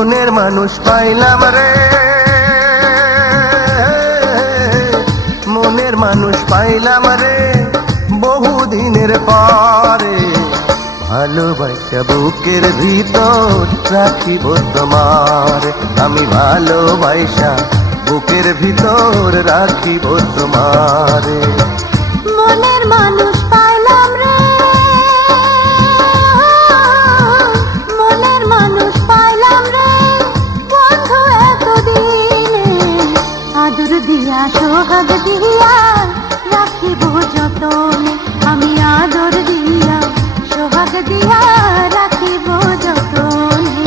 মনের মানুষ পাইলাম রে, মনের মানুষ পাইলাম রে বহুদিনের পরে। ভালোবাসা বুকের ভিতর রাখিব তোমার, আমি ভালোবাসা বুকের ভিতর রাখিব তোমার। মনের মানুষ পাইলাম রে, মনের মানুষ পাইলাম রে বন্ধু এতদিনে। আদর দিয়া সোহাগ দিয়া রাখিব যতনে, আমি আদর দিয়া সোহাগ দিয়া রাখিব যতনে।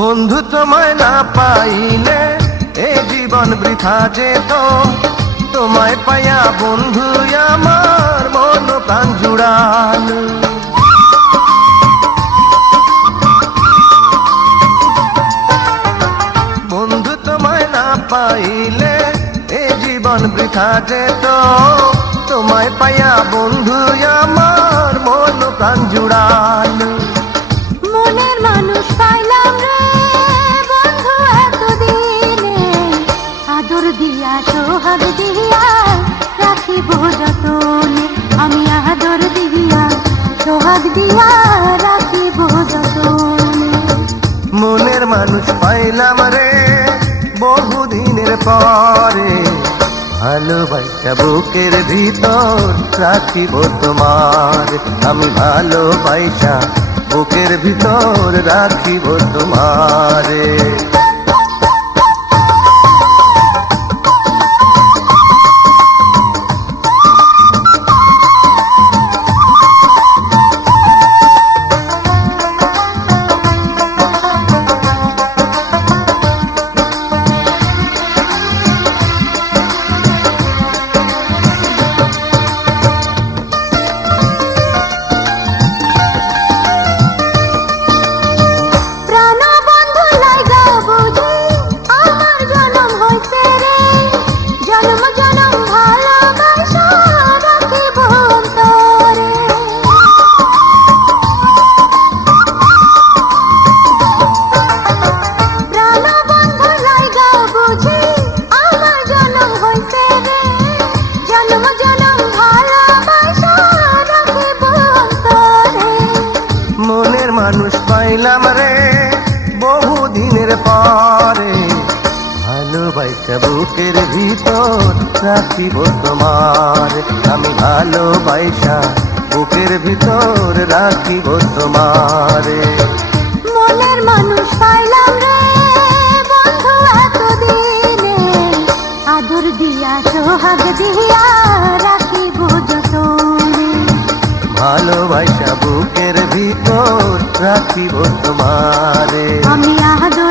বন্ধু তোমায় না পাইলে এ জীবন বৃথা যেত, তোমায় পাইয়া বন্ধু আমার মন প্রাণ জুড়ালো। বন্ধু তোমায় না পাইলে এ জীবন বৃথা যেত, তোমায় পাইয়া বন্ধু আমার মন প্রাণ জুড়ালো। মনের মানুষ পাইলাম রে বন্ধু এতদিনে, আদর দিয়া সোহাগ দিয়া রাখিব যতনে, আমি আদর দিয়া সোহাগ দিয়া রাখিব যতনে। মনের মানুষ পাইলাম রে বহুদিনের পরে, ভালোবাসা বুকের ভিতর রাখিব তোমার, আমি ভালোবাসা বুকের ভিতর রাখিব তোমারে। মানুষ পাইলাম রে বহুদিনের পরে, ভালোবাসা বুকের ভিতর রাখিব তোমার, আমি ভালোবাসা বুকের ভিতর রাখিব তোমারে। মনের মানুষ পাইলাম রে বন্ধু এতদিনে, আদর দিয়া সোহাগ দিয়া রাখিব যতনে, ভালোবাসা বুকের ভিতর রাখিব তোমারে, আমি আদর